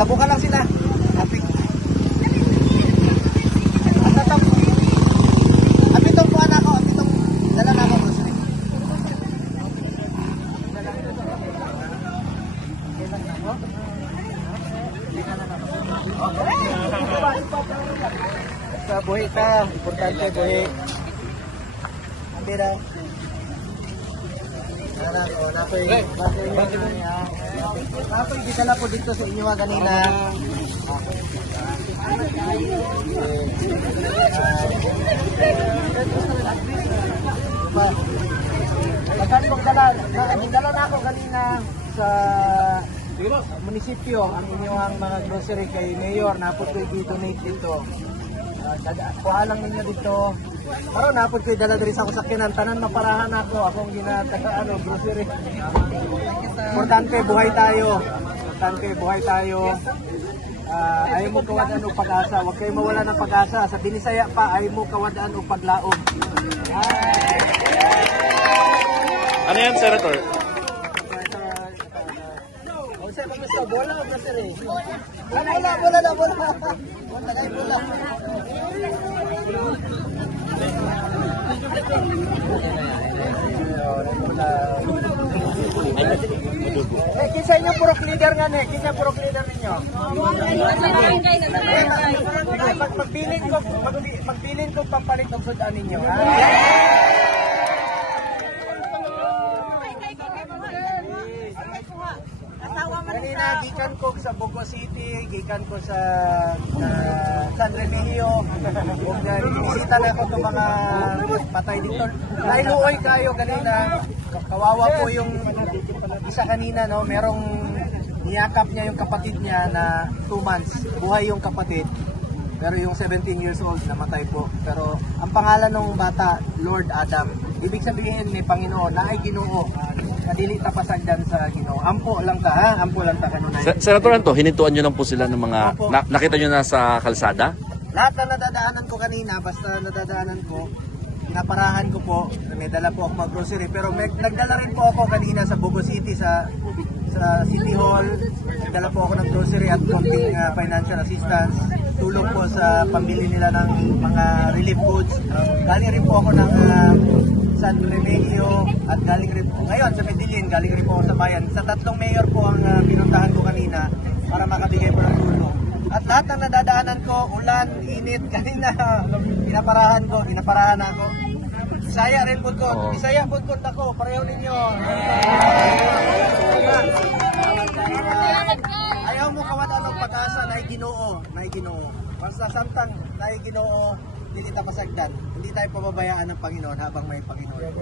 Tabukan lang sila. Apitong po anak ko, apitong dala na ako. Sa buhi ka, importante buhi. Ambira. Napoy gidala po dito sa inyo kanina. Nagdala na ako kanina sa munisipyo ang inyong mga grocery kay Mayor. Napot ko i-donate dito. Kuha lang ninyo dito. Pero napod ko'y dala diri sa kusakyanan, tanan maparahan ako, akong ginataga grocery. Importante buhay tayo. Importante buhay tayo. Ayaw mo kawadaan o pag-asa. Huwag kayo mawala ng pag-asa. Sa Binisaya pa, ayaw mo kawadaan o paglaom. Ano yan, Senator? Bola o grocery? Bola na. Bola. Kinsa inyo puro leader nga ni, kinsa puro leader ninyo. Pagbilin ko pampalit og sudan ninyo. Kanina gikan ko sa Bogo City, gikan ko sa San Remigio. Kung bisita na ako itong mga patay dito. Nailuoy kayo kanina. Kawawa po yung isa kanina, no? Merong niyakap niya yung kapatid niya na 2 months. Buhay yung kapatid. Pero yung 17 years old namatay po. Pero ang pangalan ng bata, Lord Adam. Ibig sabihin ni Panginoon na ay Ginoo. Dili ta pasagdan sa Ginoo. Ampo lang ta, ha? Ampo lang ta kanunay. Senator Anto, hinintuan nyo lang po sila ng mga nakita nyo na sa kalsada? Lahat na nadadaanan ko kanina, basta nadadaanan ko, naparahan ko po, may dala po ako mag-grocery. Pero nagdala rin po ako kanina sa Bogo City, sa City Hall. Nagdala po ako ng grocery at konting financial assistance. Tulong po sa pambili nila ng mga relief goods. Galing rin po ako ng San Remigio at galing rin po ngayon sa Medellin, galing rin po ako sa bayan. Sa 3 mayor po ang pinuntahan ko kanina para makabigay po ng tulong. At lahat ng nadadaanan ko, ulan, init, kanina pinaparahan ako. Bisaya rin po ko, Bisaya po ko ako, pareho ninyo. Ayaw mo kawadaan ng pag-asa na Ginoo. Basta samtang na Ginoo, hindi kita pasagdan. Hindi tayo pababayaan ng Panginoon habang may Panginoon.